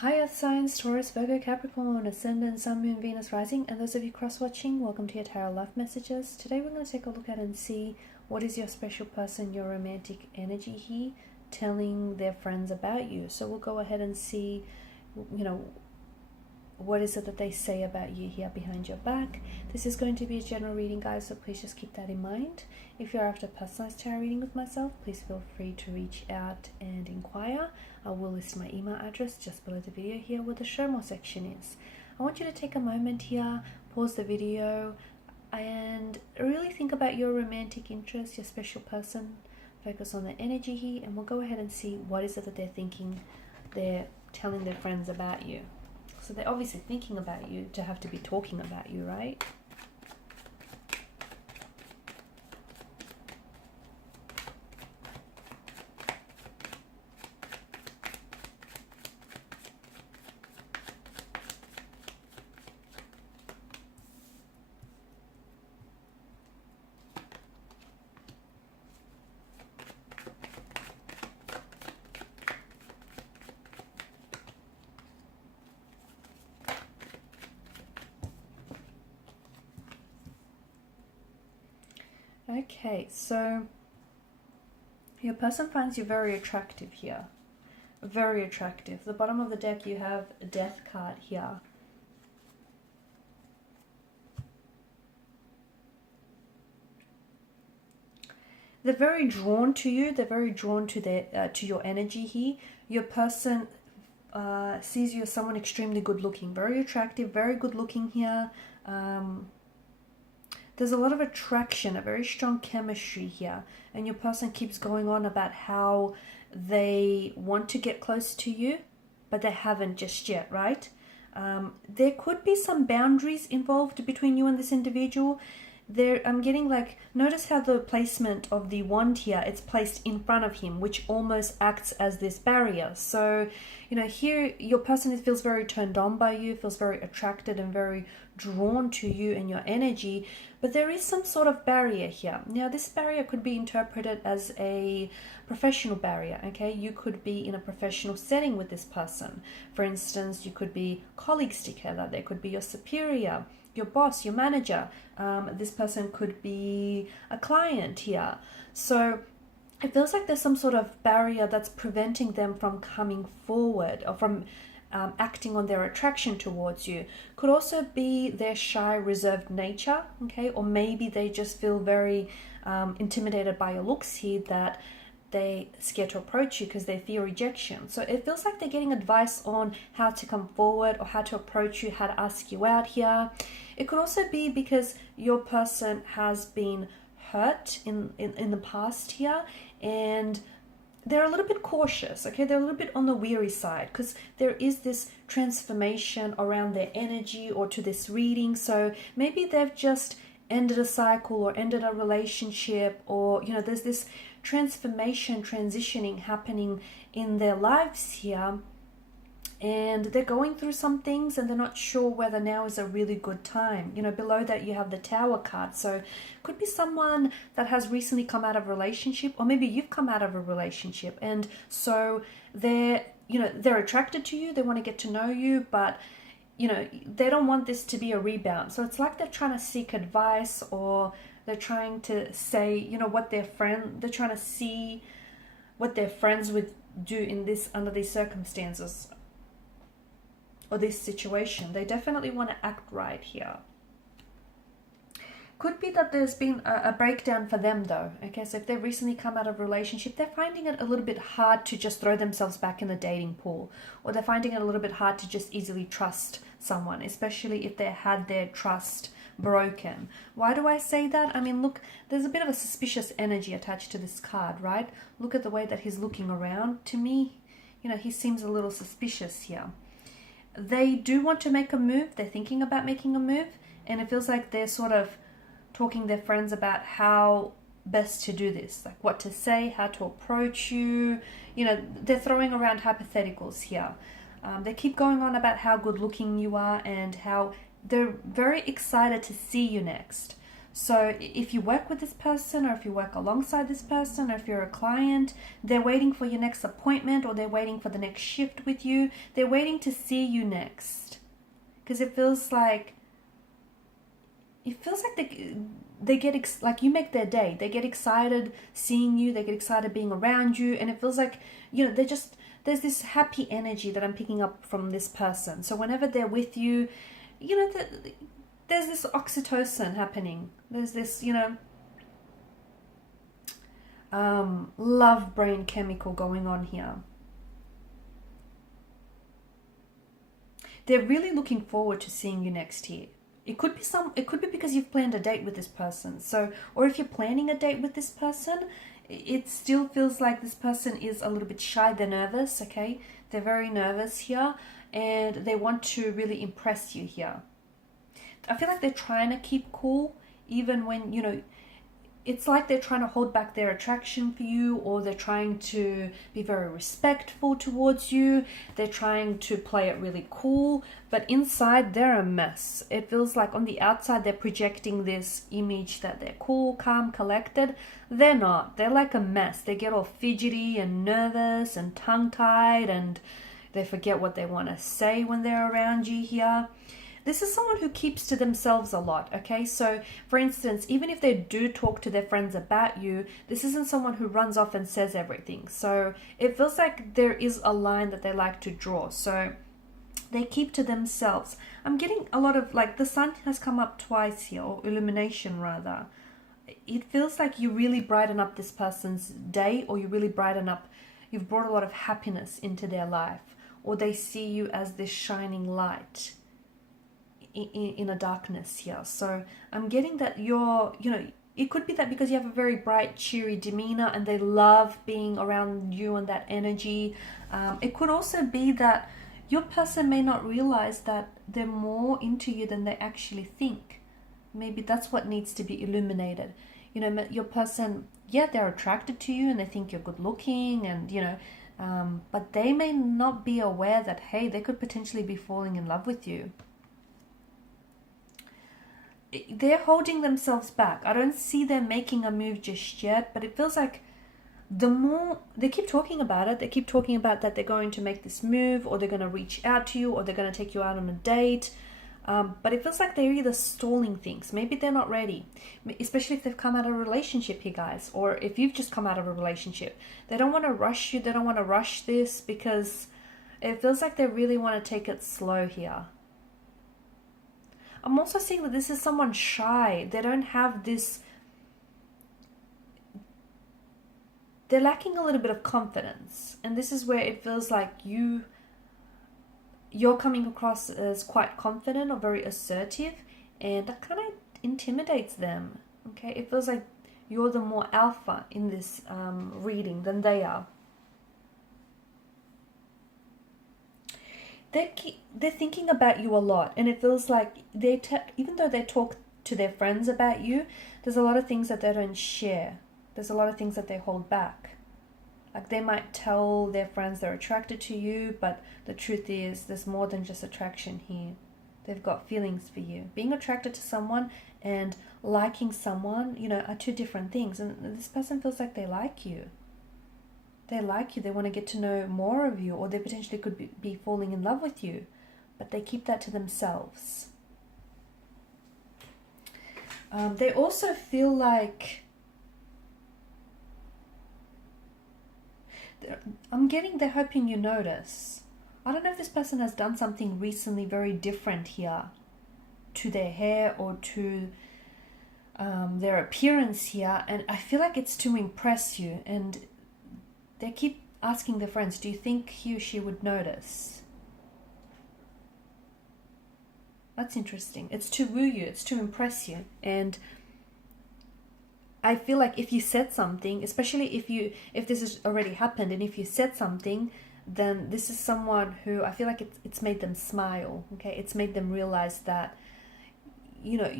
Hi Earth signs, Taurus, Virgo, Capricorn, Ascendant, Sun, Moon, Venus, Rising, and those of you cross-watching, welcome to your Tarot Love Messages. Today we're going to take a look at and see what is your special person, your romantic energy here, telling their friends about you. So we'll go ahead and see, what is it that they say about you here behind your back. This is going to be a general reading, guys, so please just keep that in mind. If you're after a personalized tarot reading with myself, please feel free to reach out and inquire. I will list my email address just below the video here where the show more section is. I want you to take a moment here, pause the video, and really think about your romantic interest, your special person. Focus on the energy here, and we'll go ahead and see what is it that they're thinking, they're telling their friends about you. So they're obviously thinking about you to have to be talking about you, right? Okay, so your person finds you very attractive here. Very attractive. The bottom of the deck, you have a death card here. They're very drawn to you. They're very drawn to to your energy here. Your person sees you as someone extremely good looking, very attractive, very good looking here. There's a lot of attraction, a very strong chemistry here, and your person keeps going on about how they want to get close to you, but they haven't just yet, right? There could be some boundaries involved between you and this individual. I'm getting like, notice how the placement of the wand here, it's placed in front of him, which almost acts as this barrier. So, here your person feels very turned on by you, feels very attracted and very drawn to you and your energy, but there is some sort of barrier here. Now, this barrier could be interpreted as a professional barrier, okay? You could be in a professional setting with this person. For instance, you could be colleagues together. There could be your superior, your boss, your manager. This person could be a client here. So it feels like there's some sort of barrier that's preventing them from coming forward or from acting on their attraction towards you. Could also be their shy, reserved nature, okay? Or maybe they just feel very intimidated by your looks here, that they scared to approach you because they fear rejection. So it feels like they're getting advice on how to come forward or how to approach you, how to ask you out here. It could also be because your person has been hurt in the past here, and they're a little bit cautious, okay? They're a little bit on the weary side because there is this transformation around their energy or to this reading. So maybe they've just ended a cycle or ended a relationship, or there's this transformation, transitioning happening in their lives here, and they're going through some things and they're not sure whether now is a really good time. Below that you have the Tower card, so could be someone that has recently come out of a relationship, or maybe you've come out of a relationship, and so they're attracted to you, they want to get to know you, but they don't want this to be a rebound. So it's like they're trying to seek advice, or they're trying to say, they're trying to see what their friends would do under these circumstances or this situation. They definitely want to act right here. Could be that there's been a breakdown for them though, okay? So if they've recently come out of a relationship, they're finding it a little bit hard to just throw themselves back in the dating pool, or they're finding it a little bit hard to just easily trust someone, especially if they had their trust broken. Why do I say that? I mean, look, there's a bit of a suspicious energy attached to this card, right? Look at the way that he's looking around. To me, he seems a little suspicious here. They do want to make a move. They're thinking about making a move, and it feels like they're sort of talking to their friends about how best to do this, like what to say, how to approach you. They're throwing around hypotheticals here. They keep going on about how good looking you are and how they're very excited to see you next. So if you work with this person, or if you work alongside this person, or if you're a client, they're waiting for your next appointment, or they're waiting for the next shift with you. They're waiting to see you next. Because it feels like they get like you make their day. They get excited seeing you. They get excited being around you. And it feels like, you know, there's this happy energy that I'm picking up from this person. So whenever they're with you, you know, there's this oxytocin happening. There's this, you know, love brain chemical going on here. They're really looking forward to seeing you next year. It could be because you've planned a date with this person. So, or if you're planning a date with this person, it still feels like this person is a little bit shy. They're nervous, okay? They're very nervous here, and they want to really impress you here. I feel like they're trying to keep cool, even when, you know, it's like they're trying to hold back their attraction for you, or they're trying to be very respectful towards you. They're trying to play it really cool, but inside they're a mess. It feels like on the outside they're projecting this image that they're cool, calm, collected. They're not. They're like a mess. They get all fidgety and nervous and tongue-tied, and they forget what they want to say when they're around you here. This is someone who keeps to themselves a lot, okay? So, for instance, even if they do talk to their friends about you, this isn't someone who runs off and says everything. So, it feels like there is a line that they like to draw. So, they keep to themselves. I'm getting a lot of, like, the sun has come up twice here, or illumination rather. It feels like you really brighten up this person's day, or you really brighten up, you've brought a lot of happiness into their life, or they see you as this shining light in a darkness here. So I'm getting that you're, you know, it could be that because you have a very bright, cheery demeanor and they love being around you and that energy. It could also be that your person may not realize that they're more into you than they actually think. Maybe that's what needs to be illuminated. You know, your person, yeah, they're attracted to you and they think you're good looking, and, you know, but they may not be aware that, hey, they could potentially be falling in love with you. They're holding themselves back. I don't see them making a move just yet, but it feels like the more they keep talking about it, they keep talking about that they're going to make this move, or they're going to reach out to you, or they're going to take you out on a date. But it feels like they're either stalling things. Maybe they're not ready, especially if they've come out of a relationship here, guys, or if you've just come out of a relationship. They don't want to rush you. They don't want to rush this, because it feels like they really want to take it slow here. I'm also seeing that this is someone shy. They don't have this... They're lacking a little bit of confidence. And this is where it feels like you're coming across as quite confident or very assertive. And that kind of intimidates them. Okay? It feels like you're the more alpha in this reading than they are. They're thinking about you a lot, and it feels like even though they talk to their friends about you, there's a lot of things that they don't share. There's a lot of things that they hold back. Like, they might tell their friends they're attracted to you, but the truth is there's more than just attraction here. They've got feelings for you. Being attracted to someone and liking someone, you know, are two different things. And this person feels like they like you. They like you, they want to get to know more of you, or they potentially could be falling in love with you, but they keep that to themselves. They also feel like... I'm getting they're hoping you notice. I don't know if this person has done something recently very different here to their hair or to their appearance here, and I feel like it's to impress you, and they keep asking their friends, do you think he or she would notice? That's interesting. It's to woo you. It's to impress you. And I feel like if you said something, especially if this has already happened, and if you said something, then this is someone who I feel like it's made them smile. Okay, it's made them realize that, you know,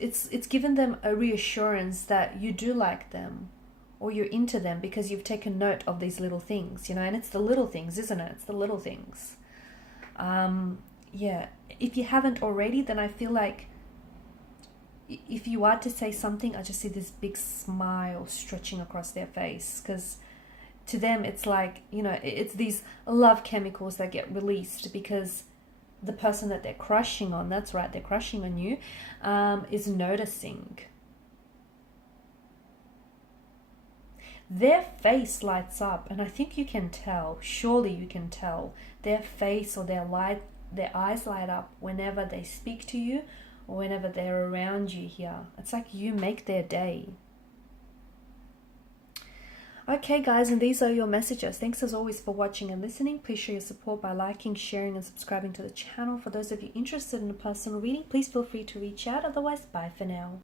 it's given them a reassurance that you do like them, or you're into them, because you've taken note of these little things, you know, and it's the little things, isn't it? It's the little things. Yeah, if you haven't already, then I feel like if you are to say something, I just see this big smile stretching across their face, because to them it's like, you know, it's these love chemicals that get released because the person that they're crushing on, that's right, they're crushing on you, is noticing. Their face lights up, and I think you can tell, surely you can tell, their face or their eyes light up whenever they speak to you or whenever they're around you here. It's like you make their day. Okay guys, and these are your messages. Thanks as always for watching and listening. Please show your support by liking, sharing and subscribing to the channel. For those of you interested in a personal reading, please feel free to reach out. Otherwise, bye for now.